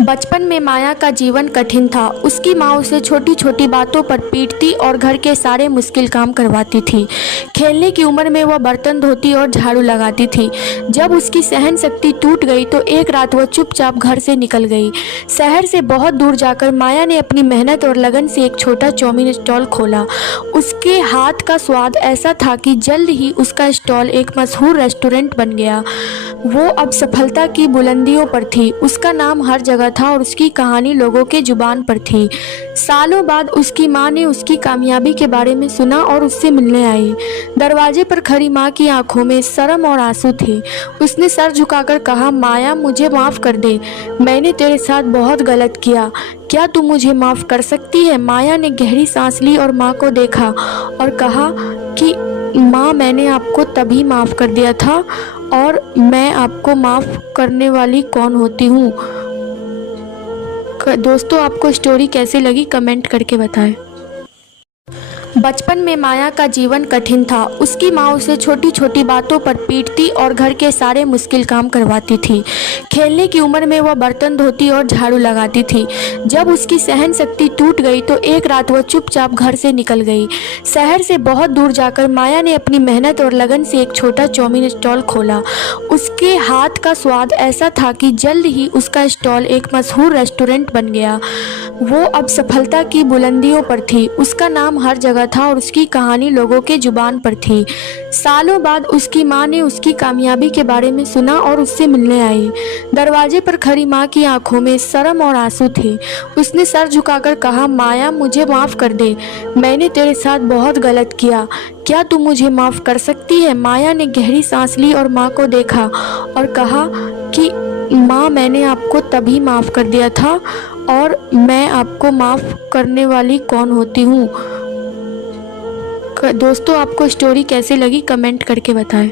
बचपन में माया का जीवन कठिन था। उसकी माँ उसे छोटी छोटी बातों पर पीटती और घर के सारे मुश्किल काम करवाती थी। खेलने की उम्र में वह बर्तन धोती और झाड़ू लगाती थी। जब उसकी सहन शक्ति टूट गई तो एक रात वह चुपचाप घर से निकल गई। शहर से बहुत दूर जाकर माया ने अपनी मेहनत और लगन से एक छोटा चाउमीन स्टॉल खोला। उसके हाथ का स्वाद ऐसा था कि जल्द ही उसका स्टॉल एक मशहूर रेस्टोरेंट बन गया। वो अब सफलता की बुलंदियों पर थी। उसका नाम हर जगह था और उसकी कहानी लोगों के जुबान पर थी। सालों बाद उसकी माँ ने उसकी कामयाबी के बारे में सुना और उससे मिलने आई। दरवाजे पर खड़ी माँ की आंखों में शर्म और आंसू थे। उसने सर झुकाकर कहा, माया, मुझे माफ़ कर दे। मैंने तेरे साथ बहुत गलत किया। क्या तू मुझे माफ़ कर सकती है? माया ने गहरी सांस ली और माँ को देखा और कहा कि माँ, मैंने आपको तभी माफ़ कर दिया था और मैं आपको माफ़ करने वाली कौन होती हूँ। दोस्तों, आपको स्टोरी कैसी लगी कमेंट करके बताएं। बचपन में माया का जीवन कठिन था। उसकी माँ उसे छोटी छोटी बातों पर पीटती और घर के सारे मुश्किल काम करवाती थी। खेलने की उम्र में वह बर्तन धोती और झाड़ू लगाती थी। जब उसकी सहन शक्ति टूट गई तो एक रात वह चुपचाप घर से निकल गई। शहर से बहुत दूर जाकर माया ने अपनी मेहनत और लगन से एक छोटा चाउमीन स्टॉल खोला। उसके हाथ का स्वाद ऐसा था कि जल्द ही उसका स्टॉल एक मशहूर रेस्टोरेंट बन गया। वो अब सफलता की बुलंदियों पर थी। उसका नाम हर जगह था और उसकी कहानी लोगों के जुबान पर थी। सालों बाद उसकी माँ ने उसकी कामयाबी के बारे में सुना और उससे मिलने आई। दरवाजे पर खड़ी माँ की आंखों में शर्म और आंसू थे। उसने सर झुकाकर कहा, माया, मुझे माफ़ कर दे। मैंने तेरे साथ बहुत गलत किया। क्या तू मुझे माफ़ कर सकती है? माया ने गहरी सांस ली और माँ को देखा और कहा कि माँ, मैंने आपको तभी माफ़ कर दिया था और मैं आपको माफ़ करने वाली कौन होती हूँ। दोस्तों, आपको स्टोरी कैसी लगी कमेंट करके बताएं।